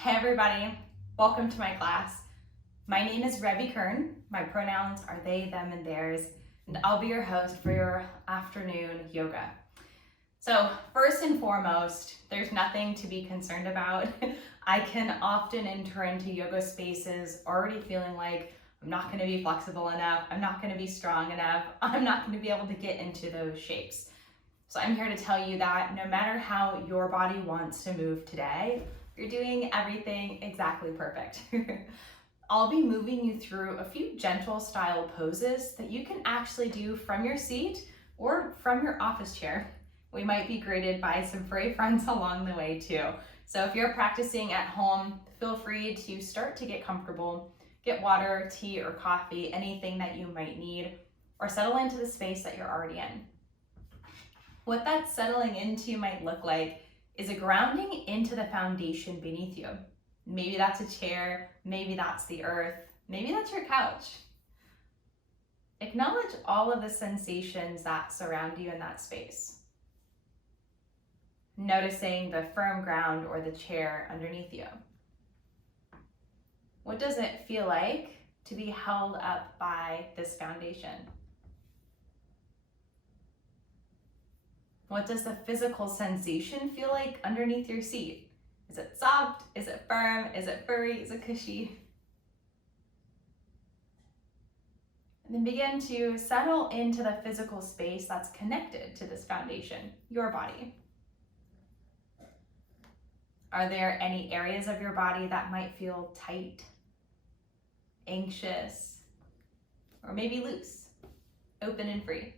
Hey everybody, welcome to my class. My name is Rebby Kern. My pronouns are they, them, and theirs, and I'll be your host for your afternoon yoga. So first and foremost, there's nothing to be concerned about. I can often enter into yoga spaces already feeling like I'm not going to be flexible enough, I'm not going to be strong enough, I'm not going to be able to get into those shapes. So I'm here to tell you that no matter how your body wants to move today, you're doing everything exactly perfect. I'll be moving you through a few gentle style poses that you can actually do from your seat or from your office chair. We might be greeted by some furry friends along the way too. So if you're practicing at home, feel free to start to get comfortable, get water, tea, or coffee, anything that you might need, or settle into the space that you're already in. What that settling into might look like is a grounding into the foundation beneath you. Maybe that's a chair, maybe that's the earth, maybe that's your couch. Acknowledge all of the sensations that surround you in that space. Noticing the firm ground or the chair underneath you. What does it feel like to be held up by this foundation? What does the physical sensation feel like underneath your seat? Is it soft? Is it firm? Is it furry? Is it cushy? And then begin to settle into the physical space that's connected to this foundation, your body. Are there any areas of your body that might feel tight, anxious, or maybe loose, open and free?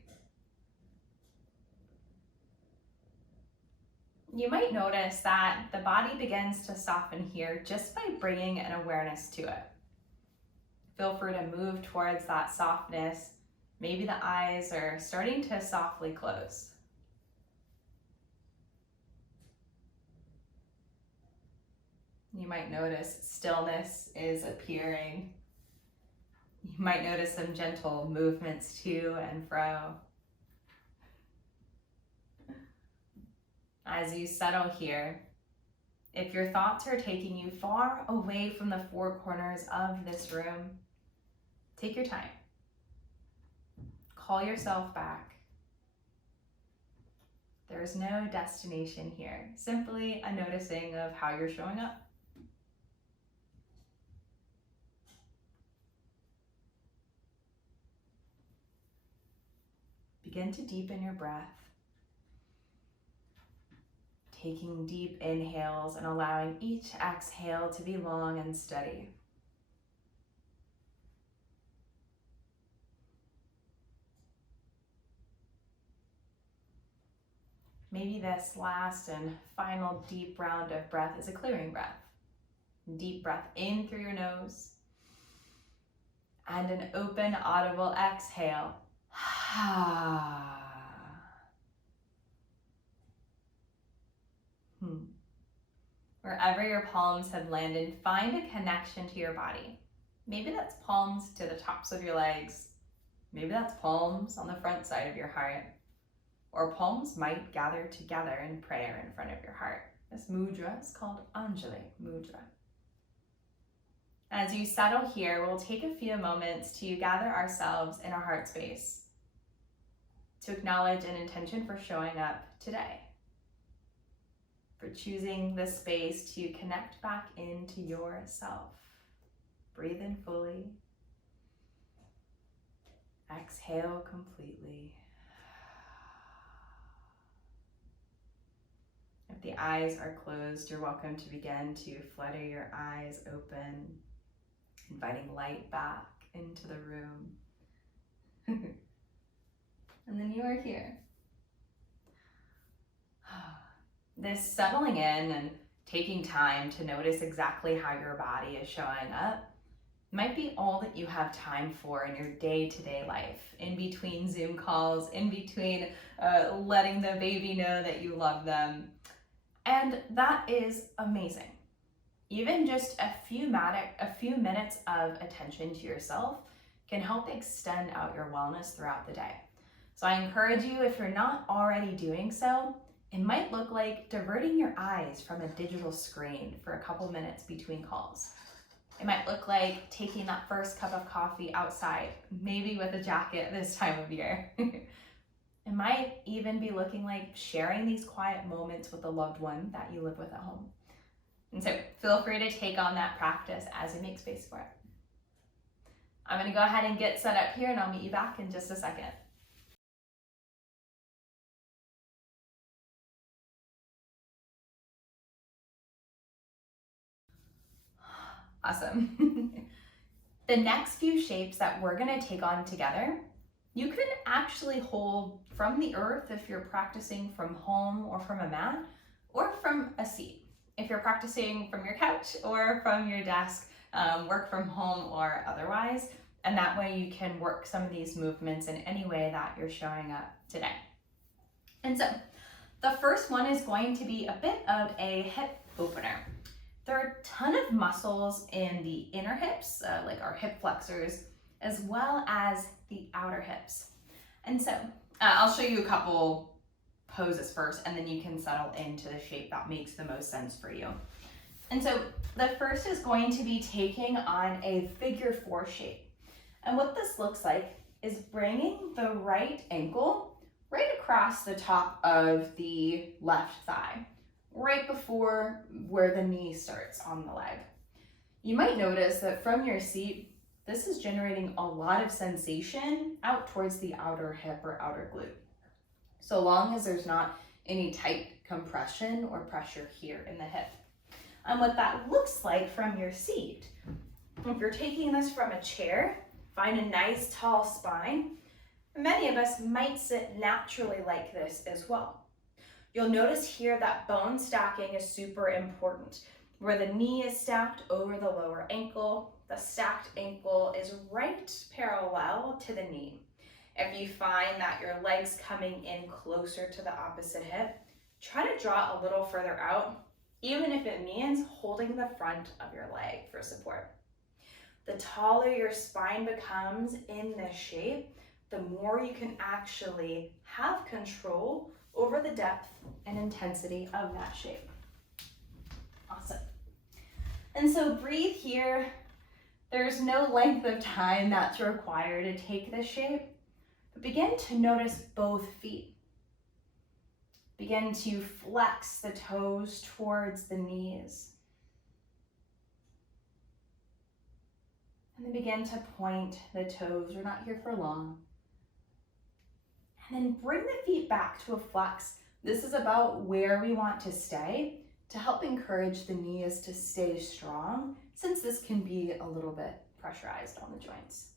You might notice that the body begins to soften here just by bringing an awareness to it. Feel free to move towards that softness. Maybe the eyes are starting to softly close. You might notice stillness is appearing. You might notice some gentle movements to and fro. As you settle here, if your thoughts are taking you far away from the four corners of this room, take your time. Call yourself back. There is no destination here, simply a noticing of how you're showing up. Begin to deepen your breath. Taking deep inhales and allowing each exhale to be long and steady. Maybe this last and final deep round of breath is a clearing breath. Deep breath in through your nose and an open, audible exhale. Wherever your palms have landed, find a connection to your body. Maybe that's palms to the tops of your legs. Maybe that's palms on the front side of your heart. Or palms might gather together in prayer in front of your heart. This mudra is called Anjali Mudra. As you settle here, we'll take a few moments to gather ourselves in our heart space, to acknowledge an intention for showing up today, for choosing this space to connect back into yourself. Breathe in fully. Exhale completely. If the eyes are closed, you're welcome to begin to flutter your eyes open, inviting light back into the room. And then you are here. This settling in and taking time to notice exactly how your body is showing up might be all that you have time for in your day-to-day life, in between Zoom calls, in between letting the baby know that you love them. And that is amazing. Even just a few minutes of attention to yourself can help extend out your wellness throughout the day. So I encourage you, if you're not already doing so, It might look like diverting your eyes from a digital screen for a couple minutes between calls. It might look like taking that first cup of coffee outside, maybe with a jacket this time of year. It might even be looking like sharing these quiet moments with a loved one that you live with at home. And so feel free to take on that practice as you make space for it. I'm going to go ahead and get set up here, and I'll meet you back in just a second. Awesome. The next few shapes that we're going to take on together, you can actually hold from the earth if you're practicing from home or from a mat, or from a seat. If you're practicing from your couch or from your desk, work from home or otherwise, and that way you can work some of these movements in any way that you're showing up today. And so the first one is going to be a bit of a hip opener. There are a ton of muscles in the inner hips, like our hip flexors, as well as the outer hips. And so I'll show you a couple poses first, and then you can settle into the shape that makes the most sense for you. And so the first is going to be taking on a figure 4 shape. And what this looks like is bringing the right ankle right across the top of the left thigh, right before where the knee starts on the leg. You might notice that from your seat, this is generating a lot of sensation out towards the outer hip or outer glute, so long as there's not any tight compression or pressure here in the hip. And what that looks like from your seat, if you're taking this from a chair, find a nice tall spine. Many of us might sit naturally like this as well. You'll notice here that bone stacking is super important. Where the knee is stacked over the lower ankle, the stacked ankle is right parallel to the knee. If you find that your leg's coming in closer to the opposite hip, try to draw a little further out, even if it means holding the front of your leg for support. The taller your spine becomes in this shape, the more you can actually have control over the depth and intensity of that shape. Awesome. And so breathe here. There's no length of time that's required to take this shape, but begin to notice both feet. Begin to flex the toes towards the knees. And then begin to point the toes. We're not here for long. And then bring the feet back to a flex. This is about where we want to stay to help encourage the knees to stay strong, since this can be a little bit pressurized on the joints.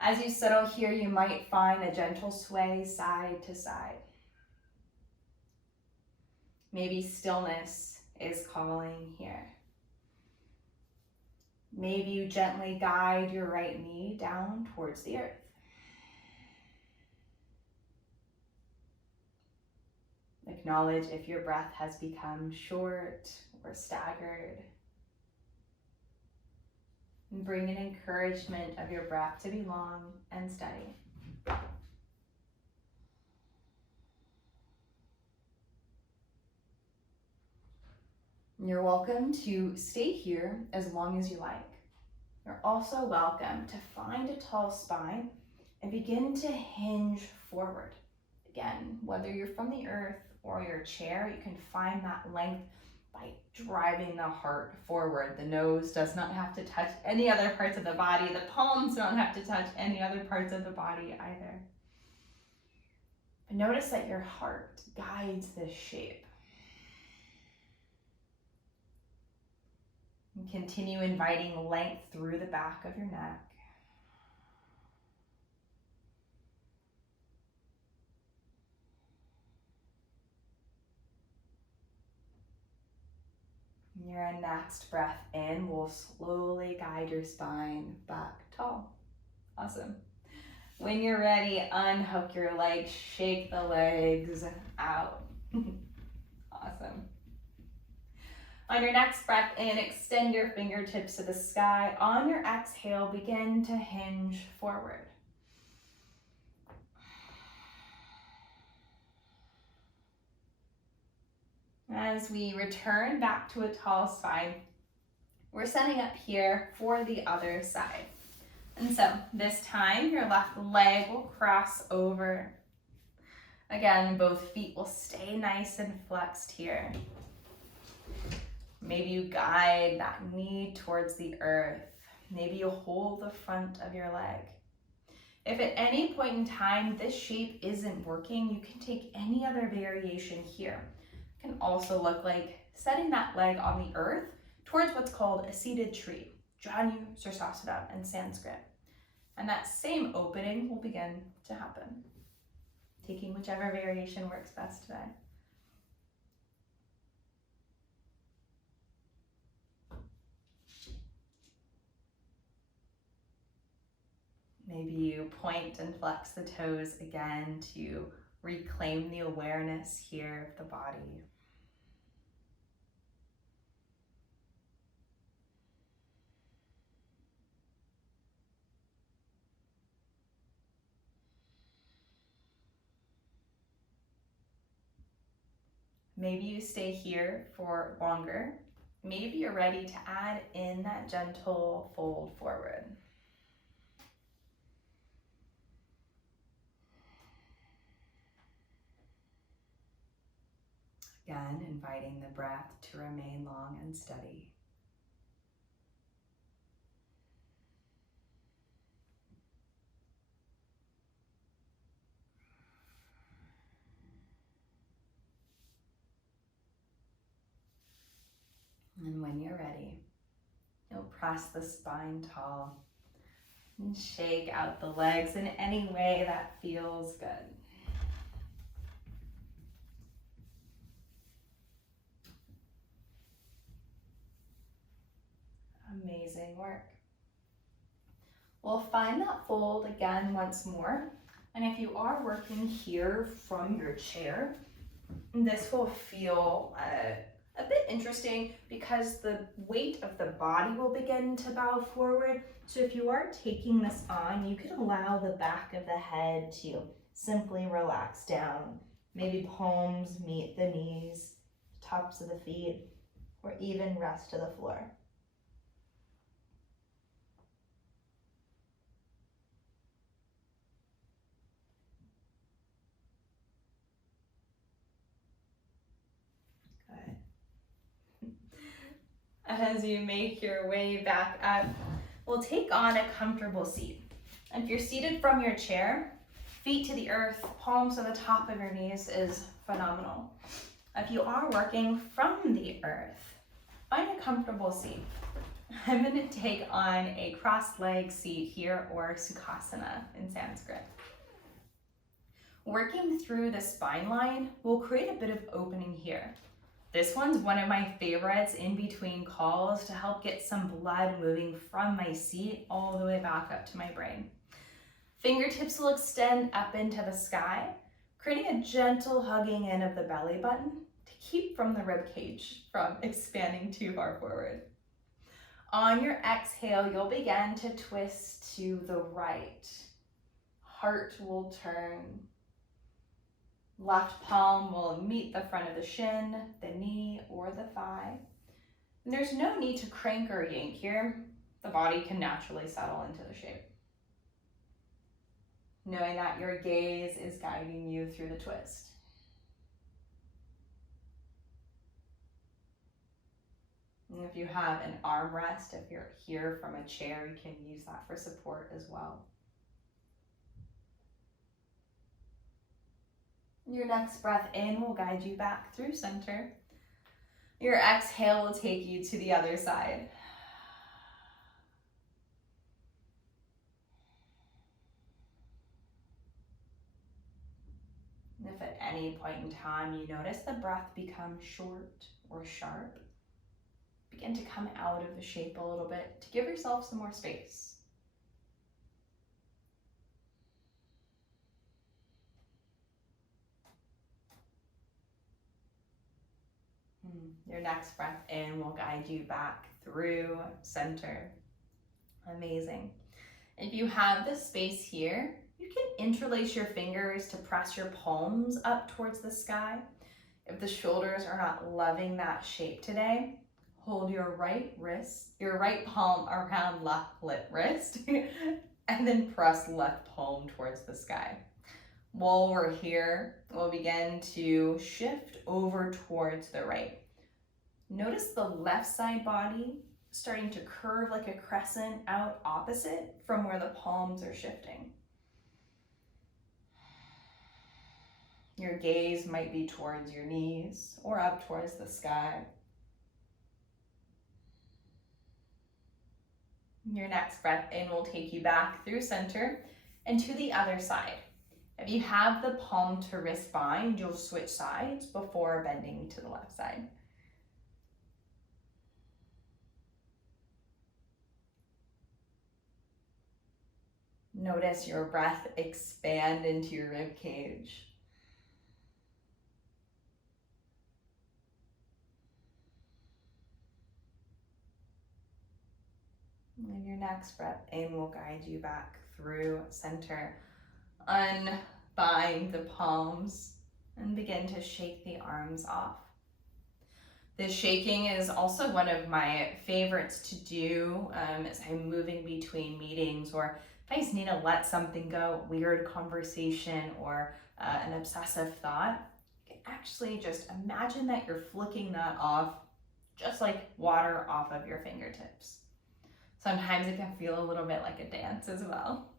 As you settle here, you might find a gentle sway side to side. Maybe stillness is calling here. Maybe you gently guide your right knee down towards the earth. Acknowledge if your breath has become short or staggered. And bring an encouragement of your breath to be long and steady. You're welcome to stay here as long as you like. You're also welcome to find a tall spine and begin to hinge forward. Again, whether you're from the earth or your chair, you can find that length by driving the heart forward. The nose does not have to touch any other parts of the body. The palms don't have to touch any other parts of the body either. But notice that your heart guides this shape. And continue inviting length through the back of your neck. Your next breath in will slowly guide your spine back tall. Awesome. When you're ready, unhook your legs, shake the legs out. Awesome. On your next breath in, extend your fingertips to the sky. On your exhale, begin to hinge forward. as we return back to a tall spine, we're setting up here for the other side. And so this time your left leg will cross over. Again, both feet will stay nice and flexed here. Maybe you guide that knee towards the earth. Maybe you hold the front of your leg. If at any point in time this shape isn't working, you can take any other variation here. It can also look like setting that leg on the earth towards what's called a seated tree, Janu Sukhasana in Sanskrit. And that same opening will begin to happen, taking whichever variation works best today. Maybe you point and flex the toes again to reclaim the awareness here of the body. Maybe you stay here for longer. Maybe you're ready to add in that gentle fold forward. Again, inviting the breath to remain long and steady. And when you're ready, you'll press the spine tall and shake out the legs in any way that feels good. Amazing work. We'll find that fold again once more. And if you are working here from your chair, this will feel a bit interesting because the weight of the body will begin to bow forward. So if you are taking this on, you could allow the back of the head to simply relax down. Maybe palms meet the knees, tops of the feet, or even rest to the floor. As you make your way back up, we'll take on a comfortable seat. And if you're seated from your chair, feet to the earth, palms to the top of your knees is phenomenal. If you are working from the earth, find a comfortable seat. I'm going to take on a cross-leg seat here, or Sukhasana in Sanskrit. Working through the spine line will create a bit of opening here. This one's one of my favorites in between calls to help get some blood moving from my seat all the way back up to my brain. Fingertips will extend up into the sky, creating a gentle hugging in of the belly button to keep from the rib cage from expanding too far forward. On your exhale, you'll begin to twist to the right. Heart will turn. Left palm will meet the front of the shin, the knee, or the thigh. And there's no need to crank or yank here. The body can naturally settle into the shape. Knowing that your gaze is guiding you through the twist. And if you have an armrest, if you're here from a chair, you can use that for support as well. Your next breath in will guide you back through center. Your exhale will take you to the other side. And if at any point in time you notice the breath become short or sharp, begin to come out of the shape a little bit to give yourself some more space. Your next breath in will guide you back through center. Amazing. If you have the space here, you can interlace your fingers to press your palms up towards the sky. If the shoulders are not loving that shape today, hold your right palm around left wrist, and then press left palm towards the sky. While we're here, we'll begin to shift over towards the right. Notice the left side body starting to curve like a crescent out opposite from where the palms are shifting. Your gaze might be towards your knees or up towards the sky. Your next breath in will take you back through center and to the other side. If you have the palm to wrist bind, you'll switch sides before bending to the left side. Notice your breath expand into your rib cage. And your next breath in will guide you back through center. Unbind the palms and begin to shake the arms off. This shaking is also one of my favorites to do as I'm moving between meetings, or if I just need to let something go, weird conversation or an obsessive thought. You can actually just imagine that you're flicking that off just like water off of your fingertips. Sometimes it can feel a little bit like a dance as well.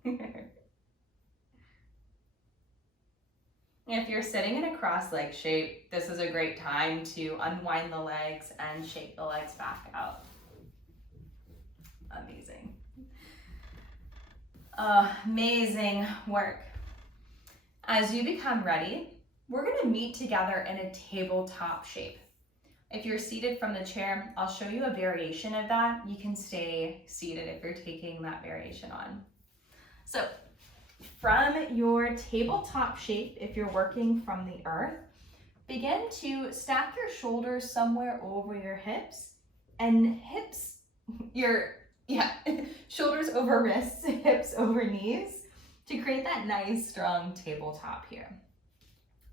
If you're sitting in a cross-leg shape, this is a great time to unwind the legs and shake the legs back out. Amazing. Amazing work. As you become ready, we're going to meet together in a tabletop shape. If you're seated from the chair, I'll show you a variation of that. You can stay seated if you're taking that variation on. So, from your tabletop shape, if you're working from the earth, begin to stack your shoulders somewhere over your hips, and shoulders over wrists, hips over knees, to create that nice strong tabletop here.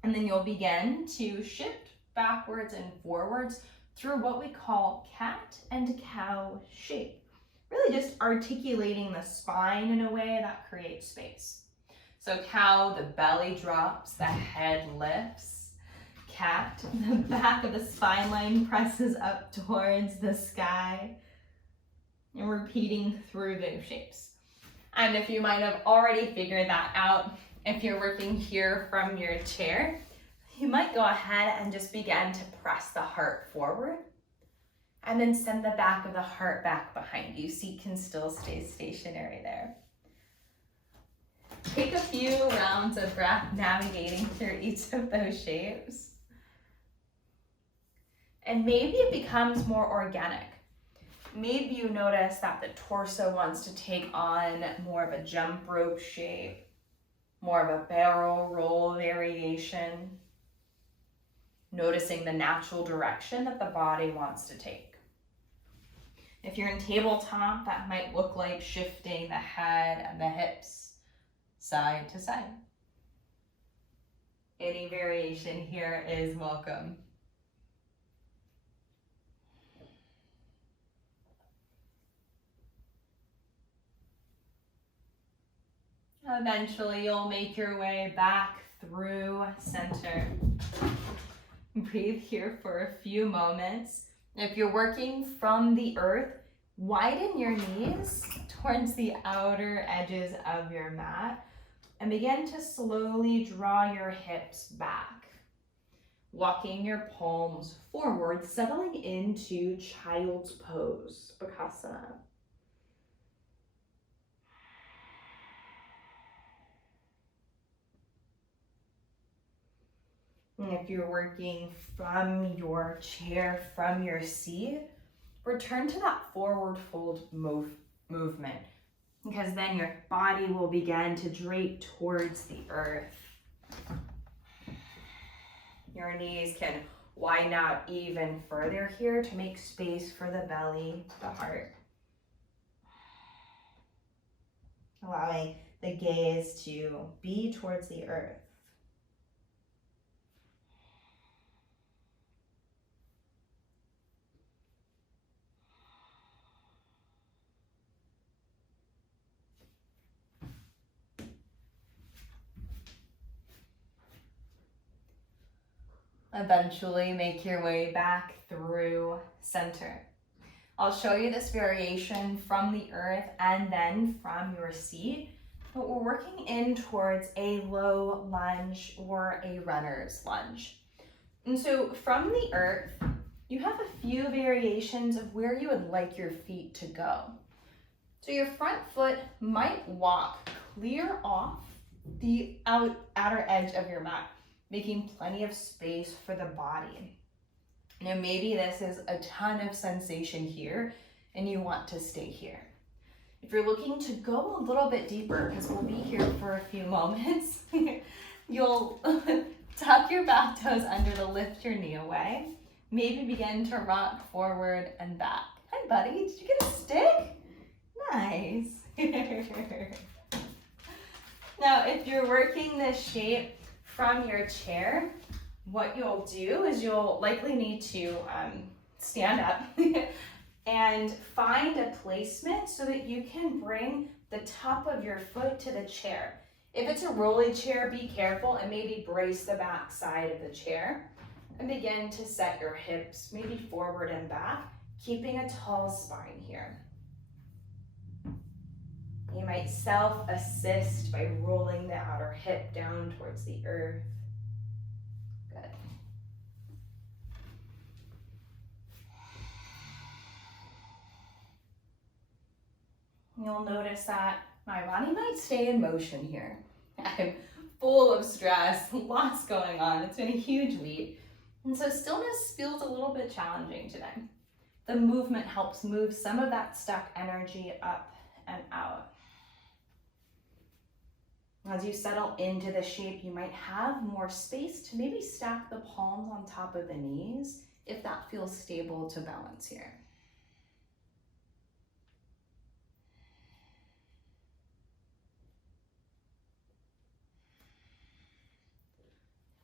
And then you'll begin to shift backwards and forwards through what we call cat and cow shape. Really just articulating the spine in a way that creates space. So cow, the belly drops, the head lifts. Cat, the back of the spine line presses up towards the sky. And repeating through those shapes. And if you might have already figured that out, if you're working here from your chair, you might go ahead and just begin to press the heart forward. And then send the back of the heart back behind you. Seat can still stay stationary there. Take a few rounds of breath navigating through each of those shapes. And maybe it becomes more organic. Maybe you notice that the torso wants to take on more of a jump rope shape, more of a barrel roll variation. Noticing the natural direction that the body wants to take. If you're in tabletop, that might look like shifting the head and the hips side to side. Any variation here is welcome. Eventually, you'll make your way back through center. Breathe here for a few moments. If you're working from the earth, widen your knees towards the outer edges of your mat and begin to slowly draw your hips back. Walking your palms forward, settling into child's pose, Sukhasana. And if you're working from your chair, from your seat, return to that forward fold movement, because then your body will begin to drape towards the earth. Your knees can widen out even further here to make space for the belly, the heart. Allowing the gaze to be towards the earth. Eventually make your way back through center. I'll show you this variation from the earth and then from your seat, but we're working in towards a low lunge or a runner's lunge. And so from the earth, you have a few variations of where you would like your feet to go. So your front foot might walk clear off the outer edge of your mat, making plenty of space for the body. Now maybe this is a ton of sensation here and you want to stay here. If you're looking to go a little bit deeper, because we'll be here for a few moments, you'll tuck your back toes under to lift your knee away. Maybe begin to rock forward and back. Hi buddy, did you get a stick? Nice. Now if you're working this shape from your chair, what you'll do is you'll likely need to stand up and find a placement so that you can bring the top of your foot to the chair. If it's a rolly chair, be careful and maybe brace the back side of the chair and begin to set your hips maybe forward and back, keeping a tall spine here. You might self-assist by rolling the outer hip down towards the earth. Good. You'll notice that my body might stay in motion here. I'm full of stress, lots going on. It's been a huge week. And so stillness feels a little bit challenging today. The movement helps move some of that stuck energy up and out. As you settle into the shape, you might have more space to maybe stack the palms on top of the knees if that feels stable to balance here.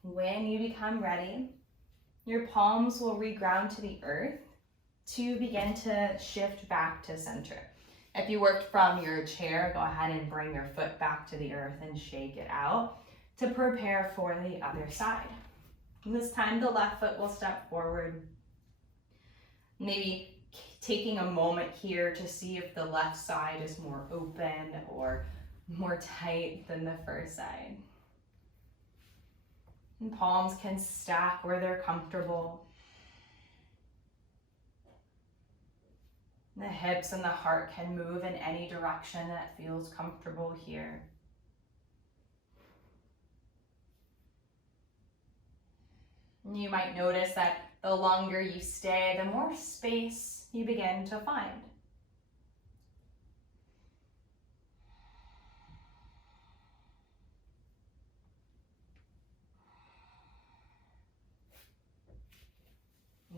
When you become ready, your palms will reground to the earth to begin to shift back to center. If you worked from your chair, go ahead and bring your foot back to the earth and shake it out to prepare for the other side. This time the left foot will step forward. Maybe taking a moment here to see if the left side is more open or more tight than the first side. And palms can stack where they're comfortable. The hips and the heart can move in any direction that feels comfortable here. And you might notice that the longer you stay, the more space you begin to find.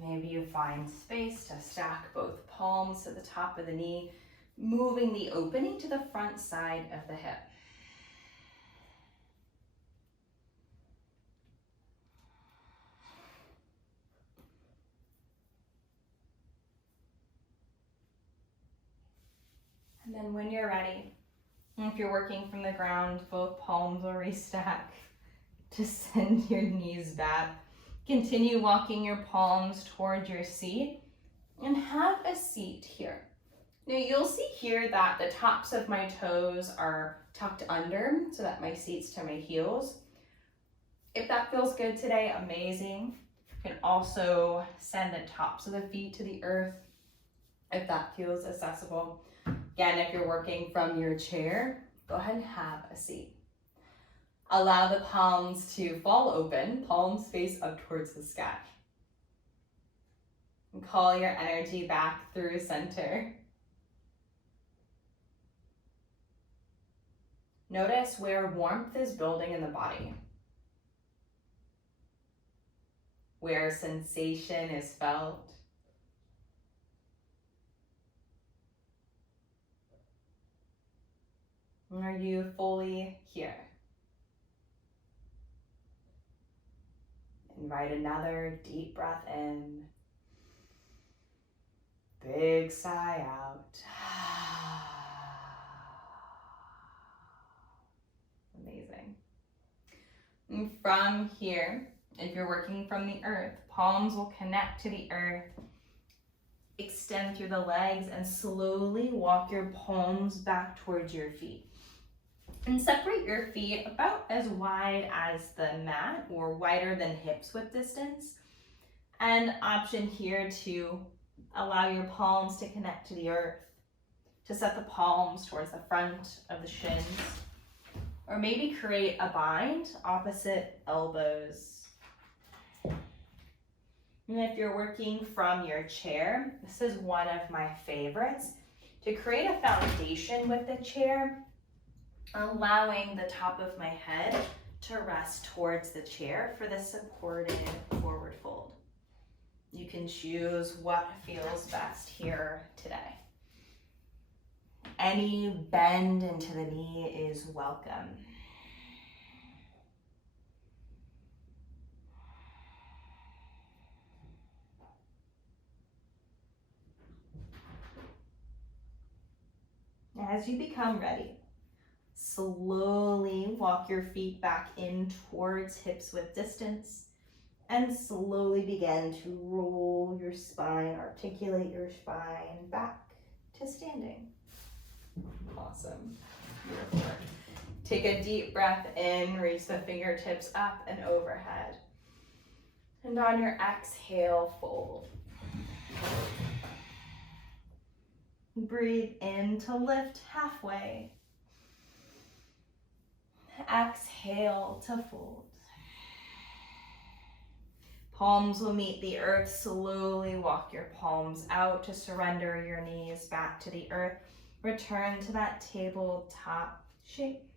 Maybe you find space to stack both palms to the top of the knee, moving the opening to the front side of the hip. And then when you're ready, if you're working from the ground, both palms will restack to send your knees back. Continue walking your palms toward your seat and have a seat here. Now you'll see here that the tops of my toes are tucked under so that my seat's to my heels. If that feels good today, amazing. You can also send the tops of the feet to the earth if that feels accessible. Again, if you're working from your chair, go ahead and have a seat. Allow the palms to fall open, palms face up towards the sky. And call your energy back through center. Notice where warmth is building in the body. Where sensation is felt. And are you fully here? Invite another deep breath in. Big sigh out. Amazing. And from here, If you're working from the earth, palms will connect to the earth. Extend through the legs and slowly walk your palms back towards your feet. And separate your feet about as wide as the mat or wider than hips width distance. And option here to allow your palms to connect to the earth, to set the palms towards the front of the shins, or maybe create a bind opposite elbows. And if you're working from your chair, this is one of my favorites. To create a foundation with the chair, allowing the top of my head to rest towards the chair for the supported forward fold. You can choose what feels best here today. Any bend into the knee is welcome. As you become ready, slowly walk your feet back in towards hips width distance and slowly begin to roll your spine, articulate your spine back to standing. Awesome. Beautiful. Take a deep breath in, reach the fingertips up and overhead. And on your exhale, fold. Breathe in to lift halfway. Exhale to fold. Palms will meet the earth. Slowly walk your palms out to surrender your knees back to the earth. Return to that tabletop shape.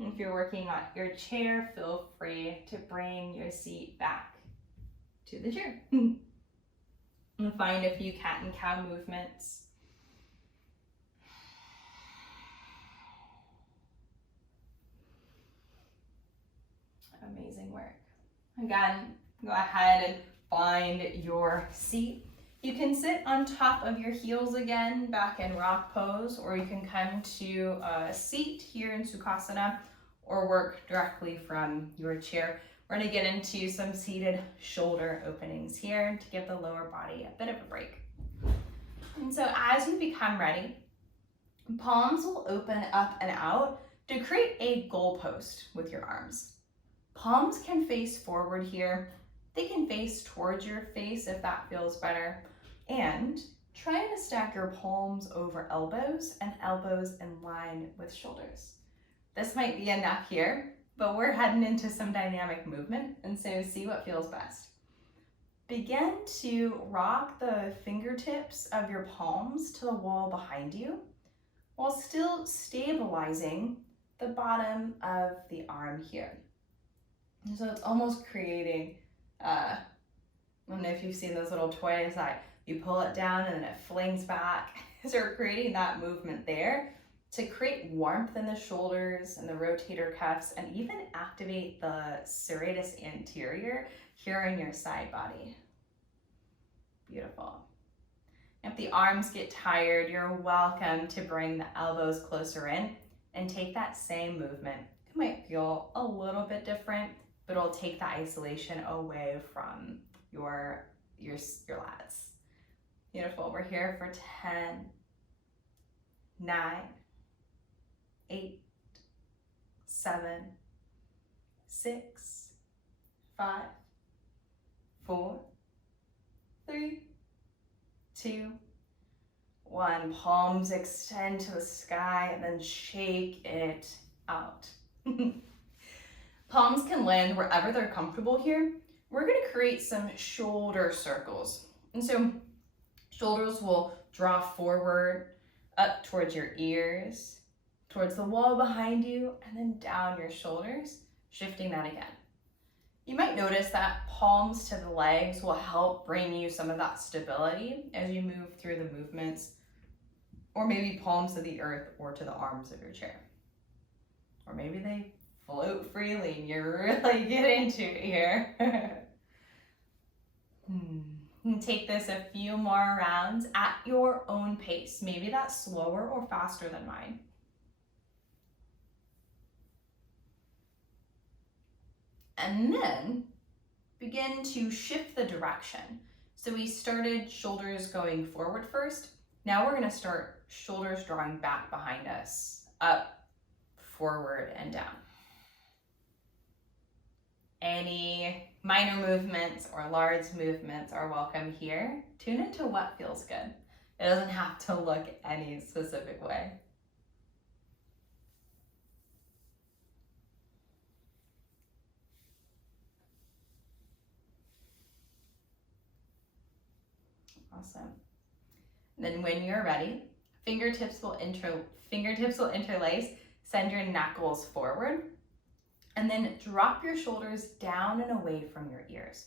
If you're working on your chair, feel free to bring your seat back to the chair. And find a few cat and cow movements. Amazing work. Again, go ahead and find your seat. You can sit on top of your heels again, back in rock pose, or you can come to a seat here in Sukhasana or work directly from your chair. We're going to get into some seated shoulder openings here to give the lower body a bit of a break. And so as you become ready, palms will open up and out to create a goalpost with your arms. Palms can face forward here. They can face towards your face if that feels better. And try to stack your palms over elbows and elbows in line with shoulders. This might be enough here, but we're heading into some dynamic movement, and so see what feels best. Begin to rock the fingertips of your palms to the wall behind you while still stabilizing the bottom of the arm here. And so it's almost creating, I don't know if you've seen those little toys that you pull it down and then it flings back. So we're creating that movement there to create warmth in the shoulders and the rotator cuffs and even activate the serratus anterior here in your side body. Beautiful. If the arms get tired, you're welcome to bring the elbows closer in and take that same movement. It might feel a little bit different, but it'll take the isolation away from your lats. Beautiful. We're here for 10, 9, 8, 7, 6, 5, 4, 3, 2, 1. Palms extend to the sky and then shake it out. Palms can land wherever they're comfortable here. We're going to create some shoulder circles. And so shoulders will draw forward, up towards your ears, towards the wall behind you, and then down your shoulders, shifting that again. You might notice that palms to the legs will help bring you some of that stability as you move through the movements, or maybe palms to the earth or to the arms of your chair. Or maybe they float freely and you really get into it here. And take this a few more rounds at your own pace. Maybe that's slower or faster than mine. And then begin to shift the direction. So we started shoulders going forward first. Now we're going to start shoulders drawing back behind us, up, forward, and down. Any minor movements or large movements are welcome here. Tune into what feels good. It doesn't have to look any specific way. Awesome. Then when you're ready, fingertips will interlace, send your knuckles forward, and then drop your shoulders down and away from your ears.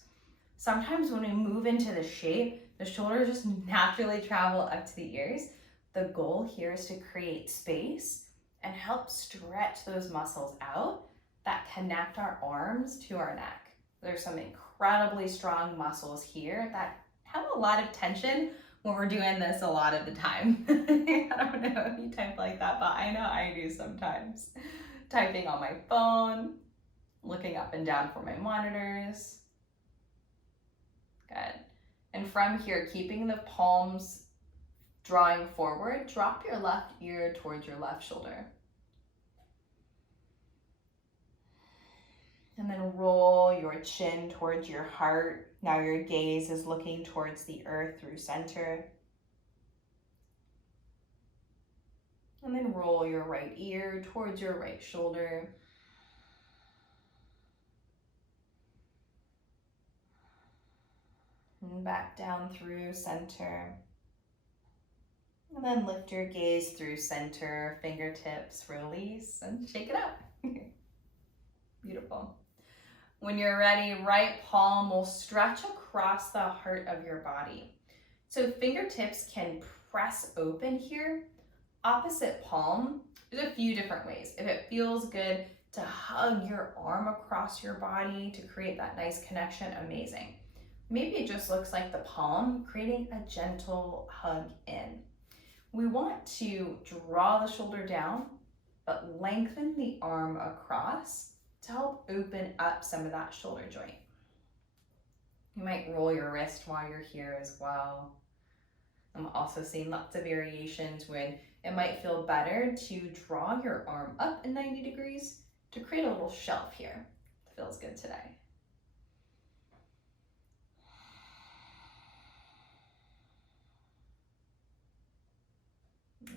Sometimes when we move into the shape, the shoulders just naturally travel up to the ears. The goal here is to create space and help stretch those muscles out that connect our arms to our neck. There's some incredibly strong muscles here that have a lot of tension when we're doing this a lot of the time. I don't know if you type like that, but I know I do sometimes. Typing on my phone, looking up and down for my monitors. Good. And from here, keeping the palms drawing forward, drop your left ear towards your left shoulder. And then roll your chin towards your heart. Now your gaze is looking towards the earth through center. And then roll your right ear towards your right shoulder. And back down through center. And then lift your gaze through center, fingertips, release, and shake it up. Beautiful. When you're ready, right palm will stretch across the heart of your body. So fingertips can press open here. Opposite palm, there's a few different ways. If it feels good to hug your arm across your body to create that nice connection, amazing. Maybe it just looks like the palm creating a gentle hug in. We want to draw the shoulder down, but lengthen the arm across to help open up some of that shoulder joint. You might roll your wrist while you're here as well. I'm also seeing lots of variations when it might feel better to draw your arm up in 90 degrees to create a little shelf here. It feels good today.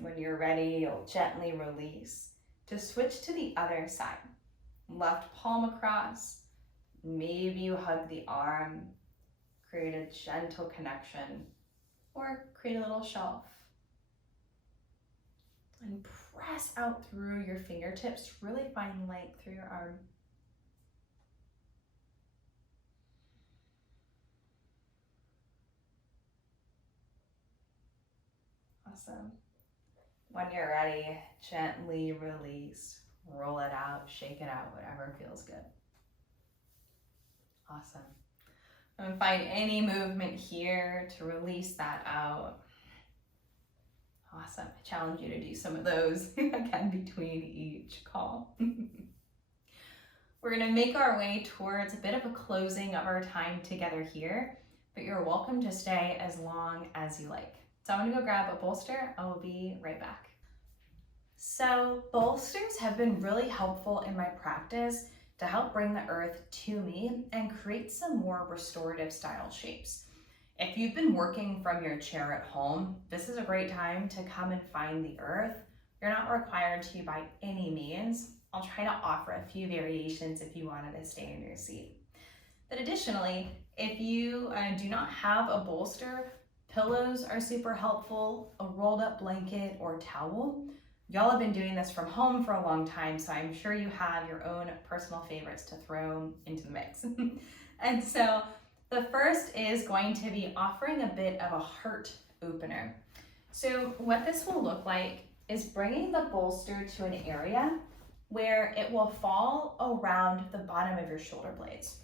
When you're ready, you'll gently release to switch to the other side. Left palm across, maybe you hug the arm, create a gentle connection, or create a little shelf. And press out through your fingertips to really find length through your arm. Awesome. When you're ready, gently release. Roll it out, shake it out, whatever feels good. Awesome. And find any movement here to release that out. Awesome. I challenge you to do some of those again between each call. We're going to make our way towards a bit of a closing of our time together here, but you're welcome to stay as long as you like. So I'm going to go grab a bolster. I will be right back. So bolsters have been really helpful in my practice to help bring the earth to me and create some more restorative style shapes. If you've been working from your chair at home, this is a great time to come and find the earth. You're not required to by any means. I'll try to offer a few variations if you wanted to stay in your seat. But additionally, if you do not have a bolster, pillows are super helpful, a rolled up blanket or towel. Y'all have been doing this from home for a long time, so I'm sure you have your own personal favorites to throw into the mix. And so the first is going to be offering a bit of a heart opener. So what this will look like is bringing the bolster to an area where it will fall around the bottom of your shoulder blades.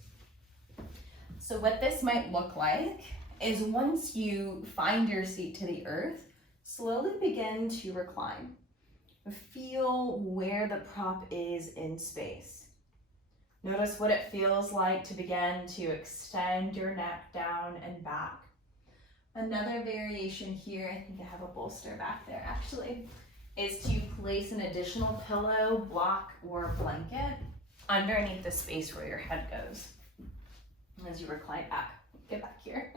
So what this might look like is once you find your seat to the earth, slowly begin to recline. Feel where the prop is in space. Notice what it feels like to begin to extend your neck down and back. Another variation here, I think I have a bolster back there actually, is to place an additional pillow, block, or blanket underneath the space where your head goes as you recline back. Get back here.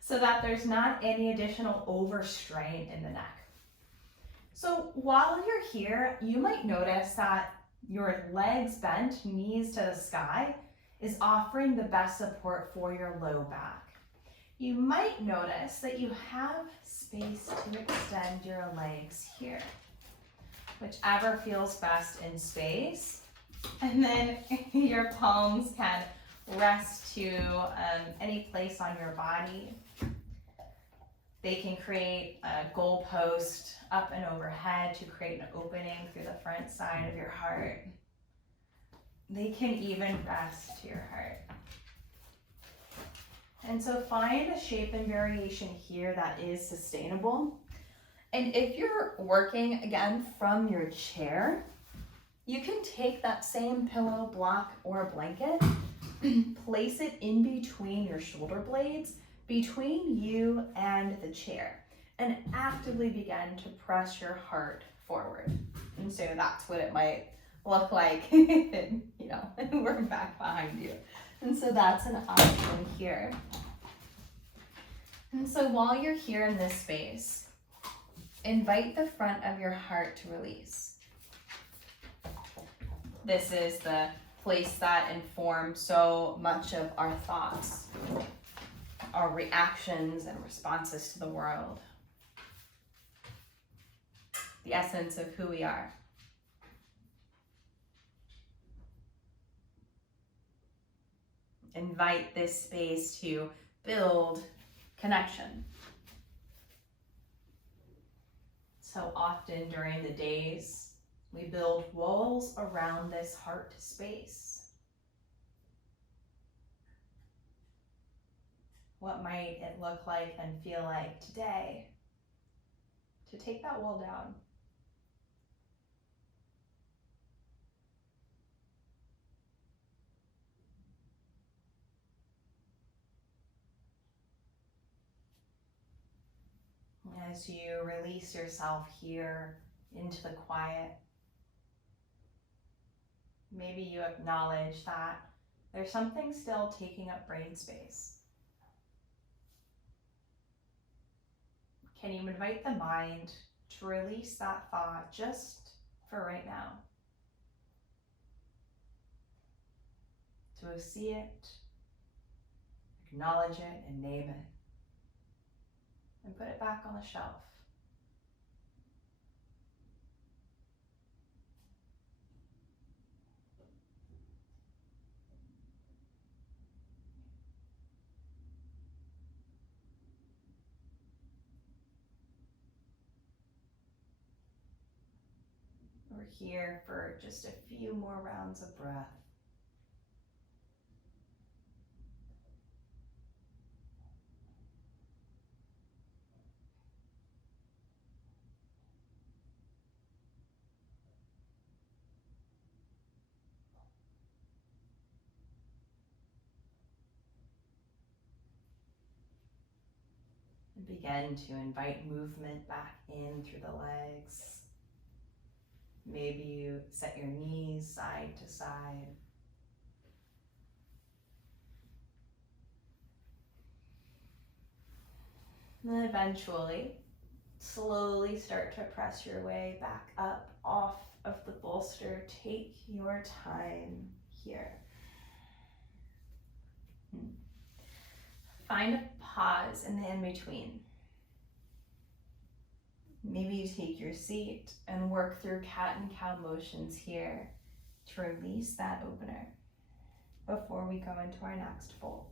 So that there's not any additional overstrain in the neck. So while you're here, you might notice that your legs bent, knees to the sky, is offering the best support for your low back. You might notice that you have space to extend your legs here, whichever feels best in space. And then your palms can rest to any place on your body. They can create a goalpost up and overhead to create an opening through the front side of your heart. They can even rest to your heart. And so find a shape and variation here that is sustainable. And if you're working again from your chair, you can take that same pillow, block, or blanket, place it in between your shoulder blades, between you and the chair, and actively begin to press your heart forward. And so that's what it might look like, you know, we're back behind you. And so that's an option here. And so while you're here in this space, invite the front of your heart to release. This is the place that informs so much of our thoughts, our reactions and responses to the world, the essence of who we are. Invite this space to build connection. So often during the days, we build walls around this heart space. What might it look like and feel like today to take that wall down? As you release yourself here into the quiet, maybe you acknowledge that there's something still taking up brain space. Can you invite the mind to release that thought just for right now? To see it, acknowledge it, and name it. And put it back on the shelf. We're here for just a few more rounds of breath. Begin to invite movement back in through the legs. Maybe you set your knees side to side. And then eventually, slowly start to press your way back up off of the bolster. Take your time here. Find a pause in the in-between. Maybe you take your seat and work through cat and cow motions here to release that opener before we go into our next fold.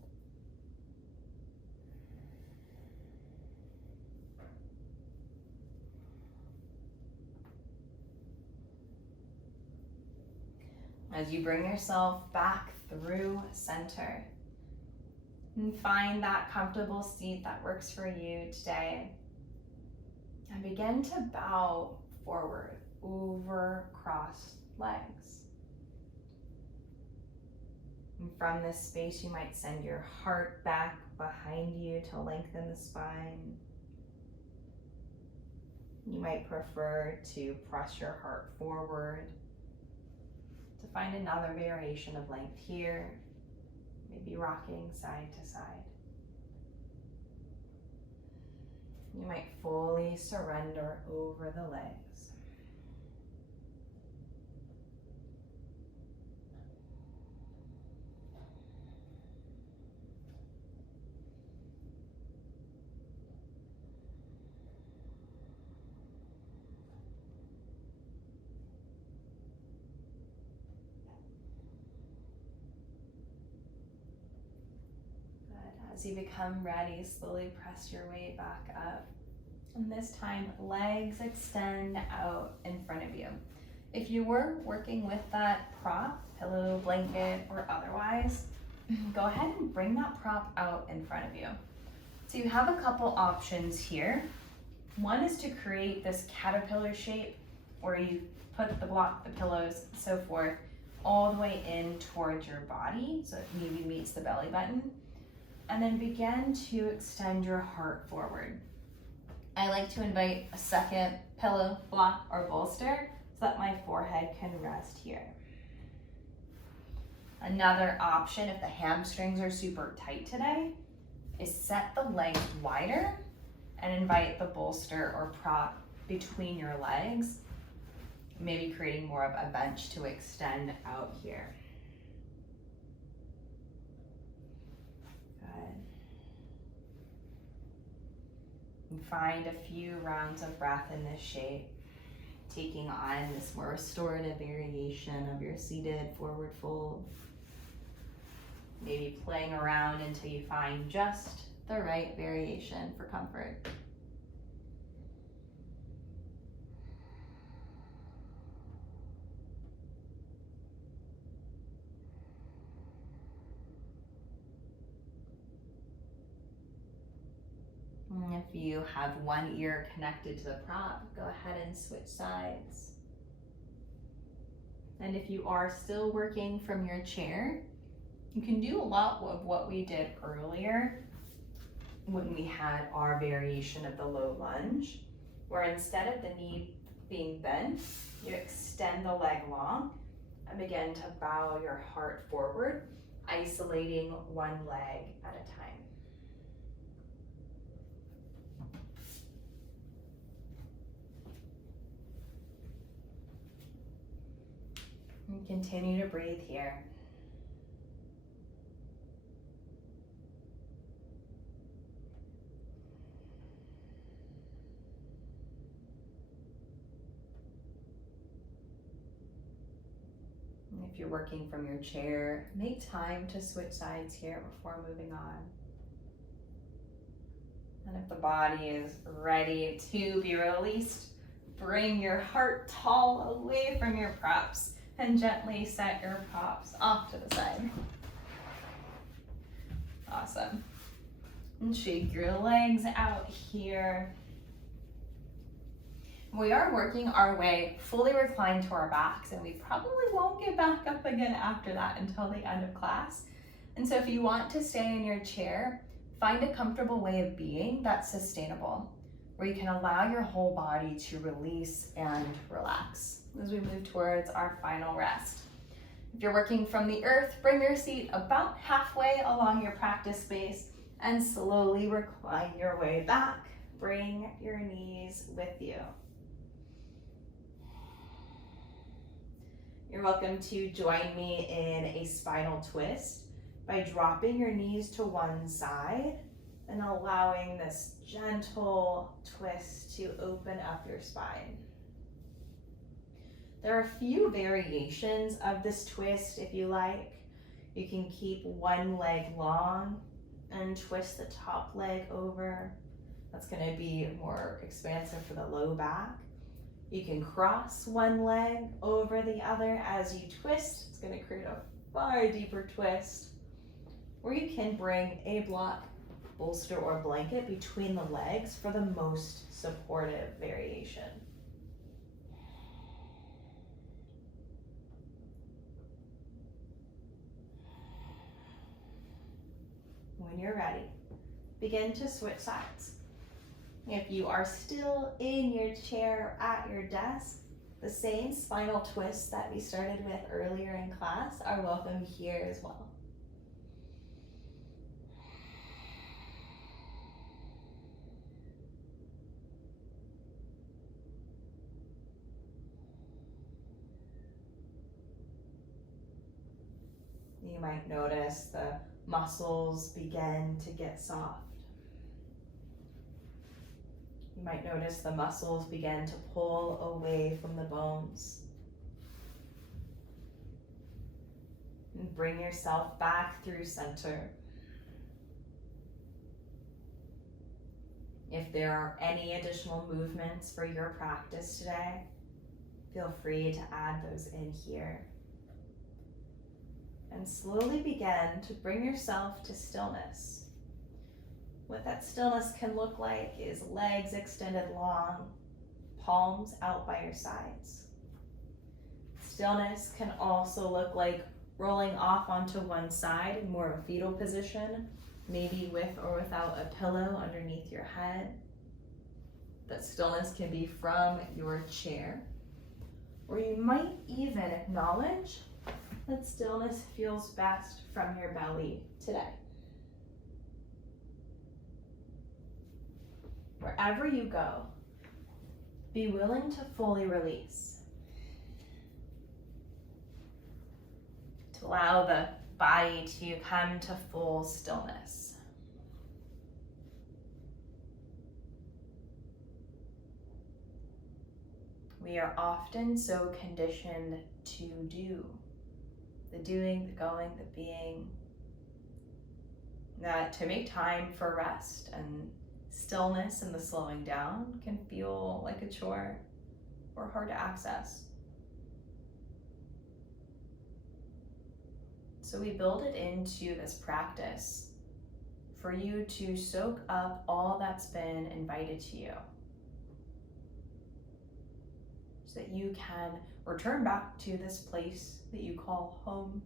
As you bring yourself back through center, and find that comfortable seat that works for you today. And begin to bow forward over crossed legs. And from this space, you might send your heart back behind you to lengthen the spine. You might prefer to press your heart forward to find another variation of length here, maybe rocking side to side. You might fully surrender over the legs. As you become ready, slowly press your way back up. And this time, legs extend out in front of you. If you were working with that prop, pillow, blanket, or otherwise, go ahead and bring that prop out in front of you. So you have a couple options here. One is to create this caterpillar shape where you put the block, the pillows, so forth, all the way in towards your body, so it maybe meets the belly button. And then begin to extend your heart forward. I like to invite a second pillow, block, or bolster so that my forehead can rest here. Another option, if the hamstrings are super tight today, is set the legs wider and invite the bolster or prop between your legs, maybe creating more of a bench to extend out here. And find a few rounds of breath in this shape, taking on this more restorative variation of your seated forward fold. Maybe playing around until you find just the right variation for comfort. If you have one ear connected to the prop, go ahead and switch sides. And if you are still working from your chair, you can do a lot of what we did earlier when we had our variation of the low lunge, where instead of the knee being bent, you extend the leg long and begin to bow your heart forward, isolating one leg at a time. And continue to breathe here. And if you're working from your chair, make time to switch sides here before moving on. And if the body is ready to be released, bring your heart tall away from your props and gently set your props off to the side. Awesome. And shake your legs out here. We are working our way fully reclined to our backs, and we probably won't get back up again after that until the end of class. And so if you want to stay in your chair, find a comfortable way of being that's sustainable, where you can allow your whole body to release and relax as we move towards our final rest. If you're working from the earth, bring your seat about halfway along your practice space and slowly recline your way back. Bring your knees with you. You're welcome to join me in a spinal twist by dropping your knees to one side and allowing this gentle twist to open up your spine. There are a few variations of this twist if you like. You can keep one leg long and twist the top leg over. That's going to be more expansive for the low back. You can cross one leg over the other as you twist. It's going to create a far deeper twist. Or you can bring a block, bolster, or blanket between the legs for the most supportive variation. When you're ready, begin to switch sides. If you are still in your chair at your desk, the same spinal twists that we started with earlier in class are welcome here as well. You might notice the muscles begin to get soft. You might notice the muscles begin to pull away from the bones. And bring yourself back through center. If there are any additional movements for your practice today, feel free to add those in here. And slowly begin to bring yourself to stillness. What that stillness can look like is legs extended long, palms out by your sides. Stillness can also look like rolling off onto one side in more of a fetal position, maybe with or without a pillow underneath your head. That stillness can be from your chair, or you might even acknowledge that stillness feels best from your belly today. Wherever you go, be willing to fully release. To allow the body to come to full stillness. We are often so conditioned to do. The doing, the going, the being. That to make time for rest and stillness and the slowing down can feel like a chore or hard to access. So we build it into this practice for you to soak up all that's been invited to you, so that you can return back to this place that you call home.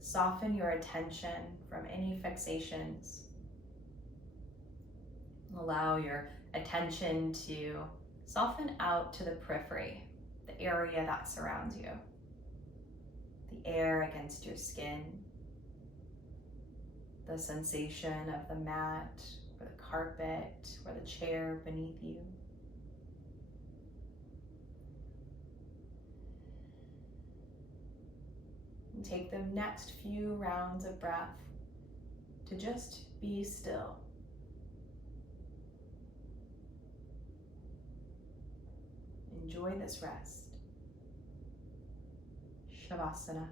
Soften your attention from any fixations. Allow your attention to soften out to the periphery, the area that surrounds you. The air against your skin, the sensation of the mat or the carpet or the chair beneath you. And take the next few rounds of breath to just be still. Enjoy this rest. Savasana.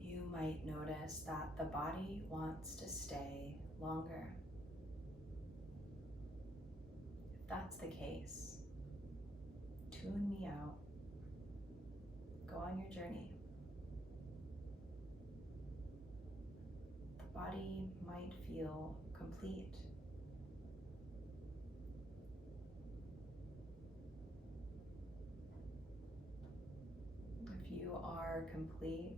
You might notice that the body wants to stay longer. If that's the case, tune me out. Go on your journey. The body might feel complete. If you are complete,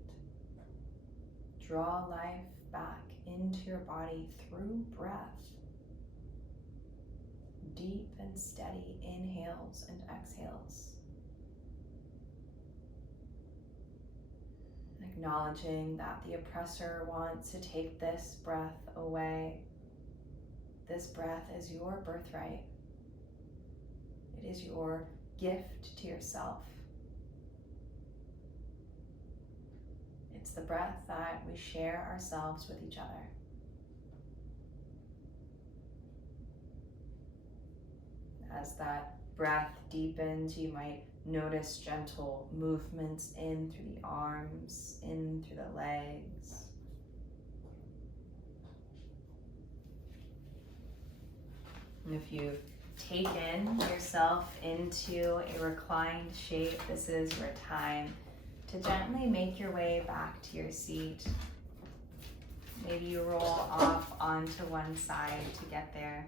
draw life back into your body through breath. Deep and steady inhales and exhales. Acknowledging that the oppressor wants to take this breath away. This breath is your birthright. It is your gift to yourself. It's the breath that we share ourselves with each other. As that breath deepens, you might notice gentle movements in through the arms, in through the legs. And if you've taken yourself into a reclined shape, this is your time to gently make your way back to your seat. Maybe you roll off onto one side to get there.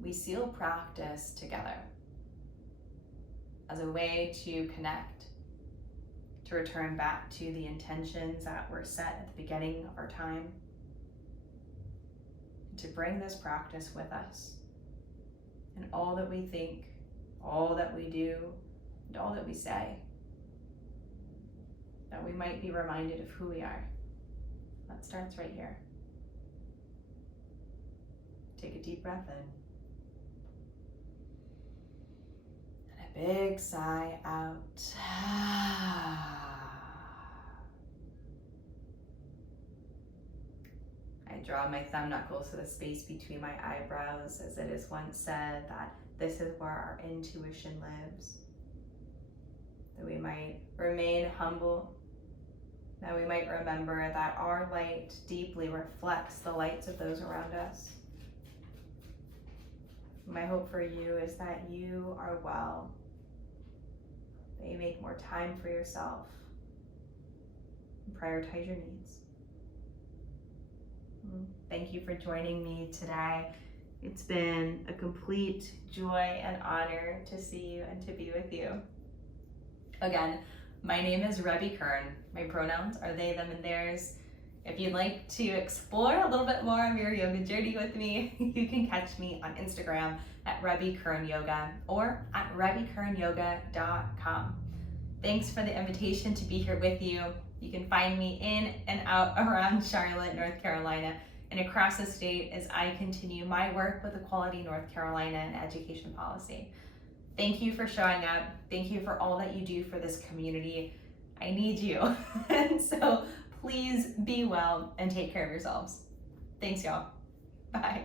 We seal practice together as a way to connect, to return back to the intentions that were set at the beginning of our time, and to bring this practice with us in all that we think, all that we do, and all that we say, that we might be reminded of who we are. That starts right here. Take a deep breath in. Big sigh out. I draw my thumb knuckles to the space between my eyebrows, as it is once said that this is where our intuition lives. That we might remain humble, that we might remember that our light deeply reflects the lights of those around us. My hope for you is that you are well, that you make more time for yourself and prioritize your needs. Thank you for joining me today. It's been a complete joy and honor to see you and to be with you. Again, my name is Rebby Kern. My pronouns are they, them, and theirs. If you'd like to explore a little bit more of your yoga journey with me, you can catch me on Instagram at Rebby Kern Yoga or at rebbykernyoga.com. Thanks for the invitation to be here with you. You can find me in and out around Charlotte, North Carolina, and across the state as I continue my work with Equality North Carolina and education policy. Thank you for showing up. Thank you for all that you do for this community. I need you. And so please be well and take care of yourselves. Thanks, y'all. Bye.